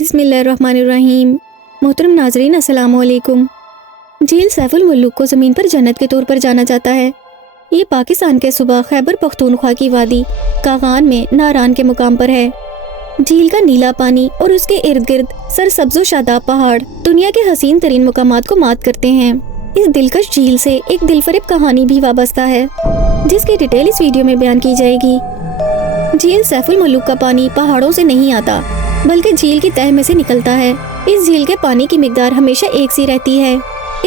बिस्मिल्लाहिर्रहमानिर्रहीम। मोहतरम नाजरीन, अस्सलाम वालेकुम। झील सैफ उल मुल्क को ज़मीन पर जन्नत के तौर पर जाना जाता है। ये पाकिस्तान के सूबा खैबर पख्तूनख्वा की वादी कागान में नारान के मुकाम पर है। झील का नीला पानी और उसके इर्द गिर्द सरसब्ज़ो शादाब पहाड़ दुनिया के हसीन तरीन मुकामात को मात करते हैं। इस दिलकश झील से एक दिलफरेब कहानी भी वाबस्ता है, जिसकी डिटेल इस वीडियो में बयान की जाएगी। झील सैफ उल मुल्क का पानी पहाड़ों से नहीं आता, बल्कि झील की तह में से निकलता है। इस झील के पानी की मिकदार हमेशा एक सी रहती है।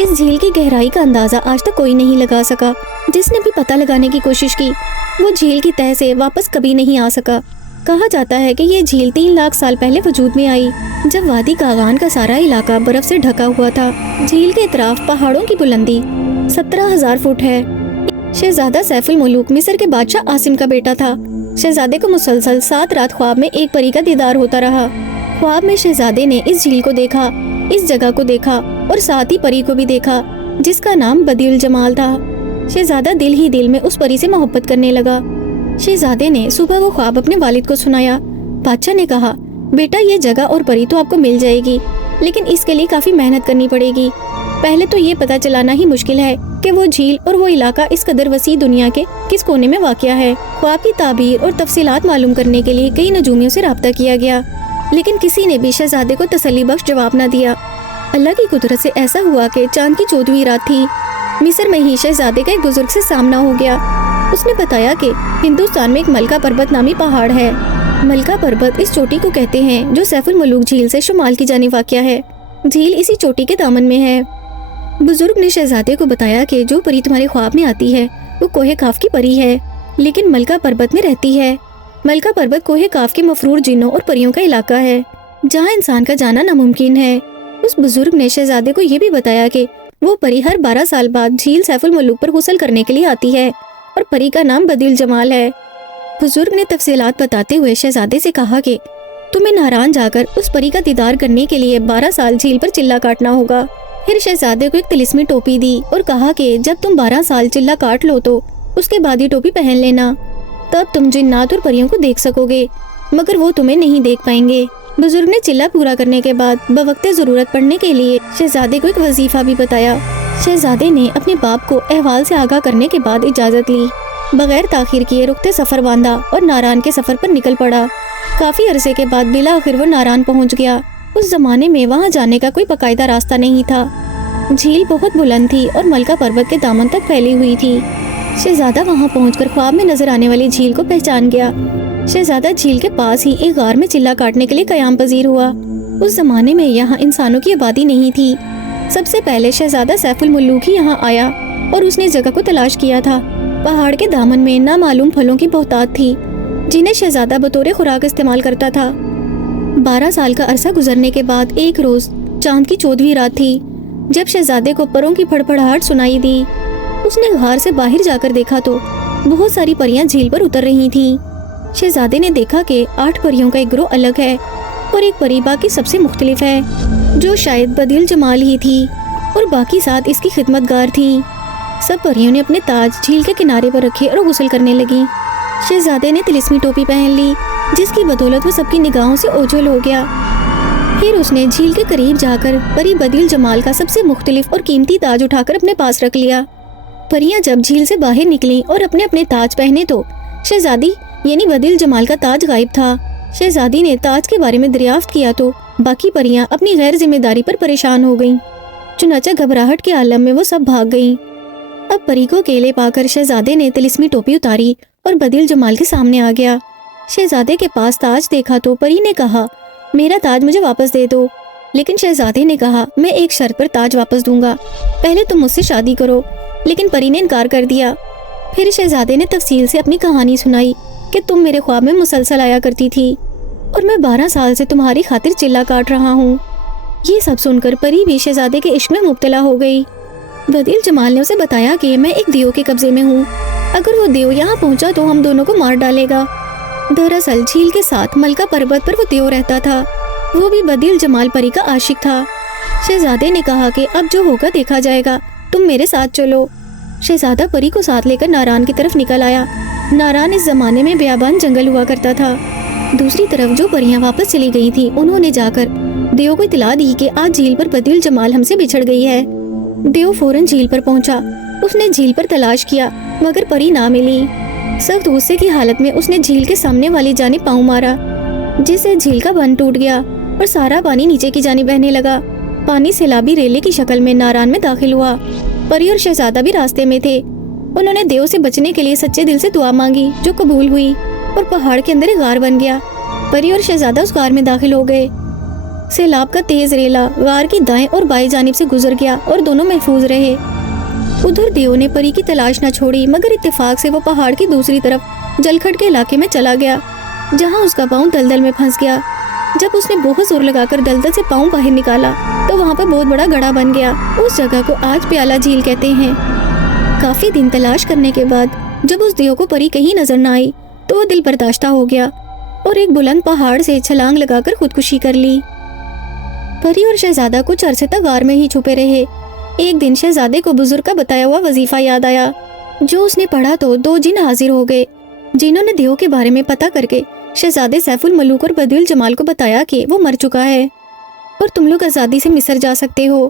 इस झील की गहराई का अंदाज़ा आज तक कोई नहीं लगा सका। जिसने भी पता लगाने की कोशिश की, वो झील की तह से वापस कभी नहीं आ सका। कहा जाता है कि ये झील 3 लाख साल पहले वजूद में आई, जब वादी कागान का सारा इलाका बर्फ से ढका हुआ था। झील के इतराफ पहाड़ों की बुलंदी 17,000 फुट है। शहजादा सैफ उल मुल्क मिस्र के बादशाह आसिम का बेटा था। शहजादे को मुसलसल 7 रात ख्वाब में एक परी का दीदार होता रहा। ख्वाब में शहजादे ने इस झील को देखा, इस जगह को देखा और साथ ही परी को भी देखा, जिसका नाम बदिउल जमाल था। शहजादा दिल ही दिल में उस परी से मोहब्बत करने लगा। शहजादे ने सुबह वो ख्वाब अपने वालिद को सुनाया। बादशाह ने कहा, बेटा, ये जगह और परी तो आपको मिल जाएगी, लेकिन इसके लिए काफ़ी मेहनत करनी पड़ेगी। पहले तो ये पता चलाना ही मुश्किल है कि वो झील और वो इलाका इस कदर वसी दुनिया के किस कोने में वाक़या है। ख्वाब की ताबीर और तफसीलात मालूम करने के लिए कई नजूमियों से रब्ता किया गया, लेकिन किसी ने भी शहजादे को तसल्ली बख्श जवाब न दिया। अल्लाह की कुदरत से ऐसा हुआ कि चांद की 14वीं रात थी। मिस्र में ही शहजादे का एक बुजुर्ग से सामना हो गया। उसने बताया कि हिंदुस्तान में एक मलका पर्वत नामी पहाड़ है। मलका पर्वत इस चोटी को कहते हैं जो सैफ उल मुल्क झील से शुमाल की जानिब वाक़या है। झील इसी चोटी के दामन में है। बुजुर्ग ने शहजादे को बताया कि जो परी तुम्हारे ख्वाब में आती है वो कोहे काफ की परी है, लेकिन मलका पर्वत में रहती है। मलका पर्वत कोहे काफ के मफरूर जिन्नों और परियों का इलाका है, जहाँ इंसान का जाना नामुमकिन है। उस बुजुर्ग ने शहजादे को ये भी बताया कि वो परी हर 12 साल बाद झील सैफ उल मुल्क पर गुस्ल करने के लिए आती है और परी का नाम बदिउल जमाल है। बुजुर्ग ने तफसीलात बताते हुए शहजादे से कहा कि तुम्हें नारान जाकर उस परी का दीदार करने के लिए 12 साल झील पर चिल्ला काटना होगा। फिर शहजादे को एक तिलिस्मी टोपी दी और कहा कि जब तुम 12 साल चिल्ला काट लो तो उसके बाद ये टोपी पहन लेना, तब तुम जिन्नात और परियों को देख सकोगे, मगर वो तुम्हें नहीं देख पाएंगे। बुजुर्ग ने चिल्ला पूरा करने के बाद बवक्ते ज़रूरत पड़ने के लिए शहजादे को एक वजीफा भी बताया। शहजादे ने अपने बाप को अहवाल से आगाह करने के बाद इजाज़त ली। बगैर ताखिर किए रुखते सफ़र बांधा और नारान के सफ़र पर निकल पड़ा। काफ़ी अरसे के बाद बिला आखिर वो नारान पहुंच गया। उस जमाने में वहां जाने का कोई बाकायदा रास्ता नहीं था। झील बहुत बुलंद थी और मलका पर्वत के दामन तक फैली हुई थी। शहजादा वहां पहुंचकर ख्वाब में नजर आने वाली झील को पहचान गया। शहजादा झील के पास ही एक गार में चिल्ला काटने के लिए कयाम पजीर हुआ। उस जमाने में यहाँ इंसानों की आबादी नहीं थी। सबसे पहले शहजादा सैफ उल मुल्क ही यहाँ आया और उसने जगह को तलाश किया था। पहाड़ के दामन में नामालूम फलों की बहुतात थी, जिन्हें शहजादा बतौर खुराक इस्तेमाल करता था। 12 साल का अरसा गुजरने के बाद एक रोज चांद की 14वीं रात थी, जब शहजादे को परों की फड़फड़ाहट सुनाई दी। उसने गार से बाहर जाकर देखा तो बहुत सारी परियां झील पर उतर रही थीं। शहजादे ने देखा कि 8 परियों का एक ग्रोह अलग है और एक परी बाकी सबसे मुख्तलिफ है, जो शायद बदिउल जमाल ही थी और बाकी 7 इसकी खिदमतगार थीं। सब परियों ने अपने ताज झील के किनारे पर रखे और गुस्ल करने लगी। शहजादे ने तिलिस्मी टोपी पहन ली, जिसकी बदौलत वो सबकी निगाहों से ओझल हो गया। फिर उसने झील के करीब जाकर परी बदिउल जमाल का सबसे मुख्तलिफ और कीमती ताज उठाकर अपने पास रख लिया। परियां जब झील से बाहर निकली और अपने अपने ताज पहने तो शहजादी यानी बदिउल जमाल का ताज गायब था। शहजादी ने ताज के बारे में दरियाफ्त किया तो बाकी परियां अपनी गैर जिम्मेदारी पर परेशान हो गईं। चुनाचा घबराहट के आलम में वो सब भाग गईं। अब परी को अकेले पाकर शहजादे ने तिलिस्मी टोपी उतारी और बदिउल जमाल के सामने आ गया। शहजादे के पास ताज देखा तो परी ने कहा, मेरा ताज मुझे वापस दे दो। लेकिन शहजादे ने कहा, मैं एक शर्त पर ताज वापस दूंगा, पहले तुम मुझसे शादी करो। लेकिन परी ने इनकार कर दिया। फिर शहजादे ने तफसील से अपनी कहानी सुनाई कि तुम मेरे ख्वाब में मुसलसल आया करती थी और मैं 12 साल से तुम्हारी खातिर चिल्ला काट रहा हूँ। ये सब सुनकर परी भी शहजादे के इश्क में मुब्तला हो गई। बदिउल जमाल ने उसे बताया कि मैं एक दियो के कब्जे में हूँ, अगर वो दियो यहाँ पहुँचा तो हम दोनों को मार डालेगा। दरअसल झील के साथ मलका पर्वत पर वो दियो रहता था। वो भी बदिउल जमाल परी का आशिक था। शहजादे ने कहा कि अब जो होगा देखा जाएगा, तुम मेरे साथ चलो। शहजादा परी को साथ लेकर नारान की तरफ निकल आया। नारान इस जमाने में बियाबान जंगल हुआ करता था। دوسری طرف جو پریاں واپس چلی گئی تھی انہوں نے جا کر دیو کو اطلاع دی کہ آج جھیل پر بدیل جمال ہم سے بچھڑ گئی ہے۔ دیو فوراً جھیل پر پہنچا۔ اس نے جھیل پر تلاش کیا مگر پری نہ ملی۔ سخت غصے کی حالت میں اس نے جھیل کے سامنے والی جانب پاؤں مارا، جس سے جھیل کا بند ٹوٹ گیا اور سارا پانی نیچے کی جانب بہنے لگا۔ پانی سیلابی ریلے کی شکل میں ناران میں داخل ہوا۔ پری اور شہزادہ بھی راستے میں تھے۔ انہوں نے دیو سے بچنے کے لیے سچے دل سے دعا مانگی جو قبول ہوئی، اور پہاڑ کے اندر ایک غار بن گیا۔ پری اور شہزادہ اس غار میں داخل ہو گئے۔ سیلاب کا تیز ریلا غار کی دائیں اور بائیں جانب سے گزر گیا اور دونوں محفوظ رہے۔ ادھر دیو نے پری کی تلاش نہ چھوڑی مگر اتفاق سے وہ پہاڑ کی دوسری طرف جلکھڈ کے علاقے میں چلا گیا، جہاں اس کا پاؤں دلدل میں پھنس گیا۔ جب اس نے بہت زور لگا کر دلدل سے پاؤں باہر نکالا تو وہاں پر بہت بڑا گڑھا بن گیا۔ اس جگہ کو آج پیالہ جھیل کہتے ہیں۔ کافی دن تلاش کرنے کے بعد جب اس دیو کو پری کہیں نظر نہ آئی تو وہ دل برداشتہ ہو گیا اور ایک بلند پہاڑ سے چھلانگ لگا کر خودکشی کر لی۔ پری اور شہزادہ کچھ عرصے تک غار میں ہی چھپے رہے۔ ایک دن شہزادے کو بزرگ کا بتایا ہوا وظیفہ یاد آیا جو اس نے پڑھا تو 2 جن حاضر ہو گئے، جنہوں نے دیو کے بارے میں پتہ کر کے شہزادے سیف الملوک اور بدیل جمال کو بتایا کہ وہ مر چکا ہے اور تم لوگ آزادی سے مصر جا سکتے ہو۔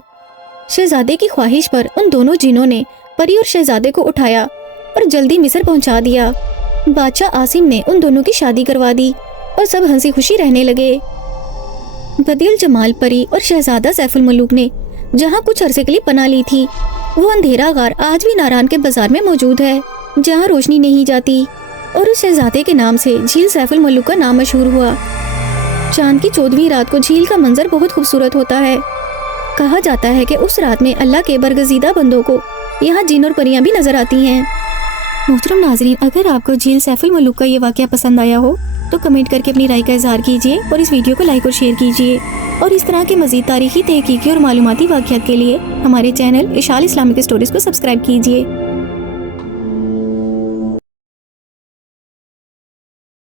شہزادے کی خواہش پر ان دونوں جنوں نے پری اور شہزادے کو اٹھایا اور جلدی مصر پہنچا دیا۔ بادشاہ عاصم نے ان دونوں کی شادی کروا دی اور سب ہنسی خوشی رہنے لگے۔ بدیل جمال، پری اور شہزادہ سیف الملوک نے جہاں کچھ عرصے کے لیے پناہ لی تھی وہ اندھیرا غار آج بھی ناران کے بازار میں موجود ہے، جہاں روشنی نہیں جاتی، اور اس شہزادے کے نام سے جھیل سیف الملوک کا نام مشہور ہوا۔ چاند کی 14ویں رات کو جھیل کا منظر بہت خوبصورت ہوتا ہے۔ کہا جاتا ہے کہ اس رات میں اللہ کے برگزیدہ بندوں کو یہاں جن اور پریاں بھی نظر آتی ہیں۔ محترم ناظرین، اگر آپ کو جھیل سیف الملوک کا یہ واقعہ پسند آیا ہو تو کمنٹ کر کے اپنی رائے کا اظہار کیجیے اور اس ویڈیو کو لائک اور شیئر کیجیے، اور اس طرح کے مزید تاریخی، تحقیقی اور معلوماتی واقعات کے لیے ہمارے چینل اشال اسلامک اسٹوریز کو سبسکرائب کیجیے۔